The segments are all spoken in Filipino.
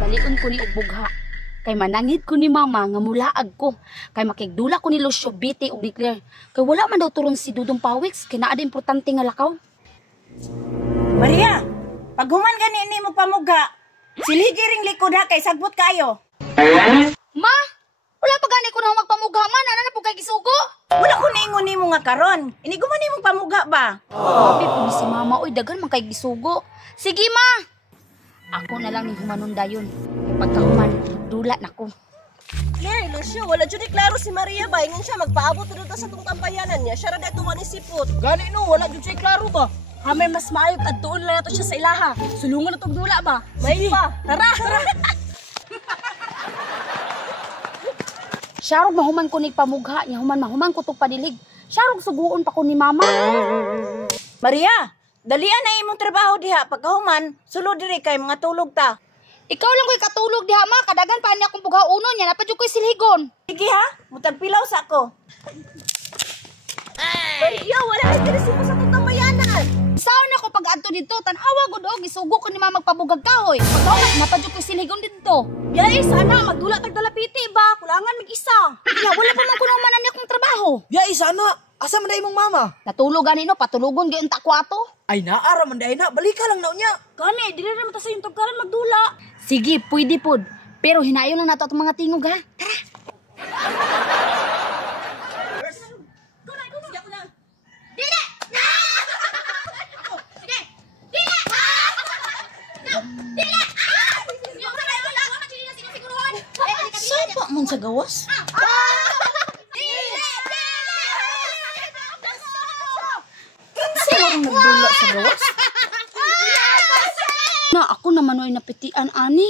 Balion ko ni ubugha. Kay manangid ko ni mama nga mulaag ko. Kay makigdula ko ni Lucio Biti o ni Claire. Kay wala man daw turon si Dudong Pawiks. Kay naa din importante nga lakaw. Maria, pag human gani ni mo pamuga, siligi ring likod ha kay sagbot kayo. Ma! Wala pa gani ko na magpamuga man. Ano na po kay gisugo? Wala ko niingon nimo nga karon. Iniguman nimo pamuga ba? Sabi po ni si mama. Uy, dagan man kay gisugo. Sige ma! Ako na lang ni humanon dayon. Kay pagkahuman, dula na ko. Claire, Lucio, wala dyan klaro si Maria ba? Ingin siya magpaabot doon sa itong tampayanan niya. Siya rin ito manisipot. Gani no, wala dyan siya klaro ba? Hamay mas maayog at doon lang ito siya sa ilaha. Sulungan na itong dula ba? May pa. Tara! Syarog mahuman ko ni pamugha niya. Mahuman ko itong padilig. Syarog suguon pa ko ni mama. Maria, dalian na imong trabaho diha pagkahuman, sulod diri kay mga tulog ta. Ikaw lang ko'y katulog diha ma. Kadagan pa niya akong bugha uno niya. Napadyo ko'y silhigon. Sige ha, mutag pilaw sa ako. Maria, wala ka tinisip mo sa itong tampayanan. Saan ako pag adto dito? Tanawa ko do. Gisugo ko ni mama magpabugag kahoy. Pagkahuman, napadyo ko'y silhigon dito. Yay, sana magdula tagdalapiti ba? Kulangan mag-isa. Kaya wala pa man kunuman na akong trabaho. Yay, sana. Asa man day mong mama? Natulog gani no. Patulugon gayon takwa to. Ay naara man day na. Balik ka lang na niya. Gani, dili naman ta sa yung tagkaran magdula. Sige, pwede pod. Pero hinayon lang nato itong mga tingog ha. Tara. Sapa man sa gawas? Sino ang nagdula sa gawas? Na ako naman oy napitian ani.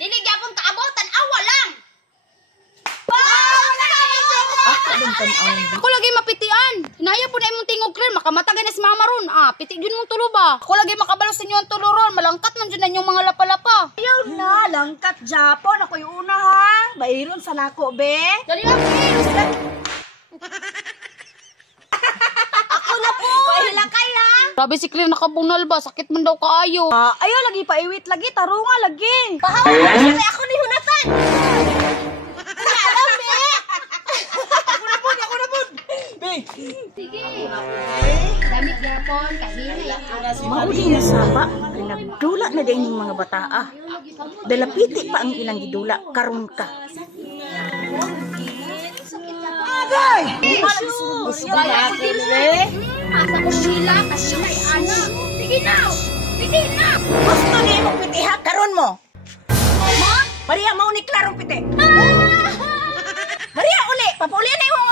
Dili gyapon kaabotan awa lang. Ako din tan-awon. Ako lagi mapitian. Hinaya po na imong tingog Claire makamatagay na si mama ron. Piti gyud mong tulo ba? Ako lagi makabalo sa inyo ang tulo ron. Malangkat man jud na inyong mga lapalapa. Ayaw na, langkat Japon. Ako yung una ha. Bairon sa nako, be. Dali lang, Ako na po. Hilakay ha. Grabe si Claire nakabunal ba? Sakit man daw kaayo. Ayaw lagi, paiwit lagi. Tarunga lagi. Pahawa siya kay ako ni Hunatan. Sige. Damit gyapon kahina. Mauli na saba, kay nagdula na din yung mga bataa. Dalapiti pa ang ilang gidula, karon ka. Agay! Asa ko sila kasi may ana. Sige na. Sige na. Gusto niya mong piti ha, karon mo. Maria, mau ni klarong piti. Maria, uli! Papuli na yung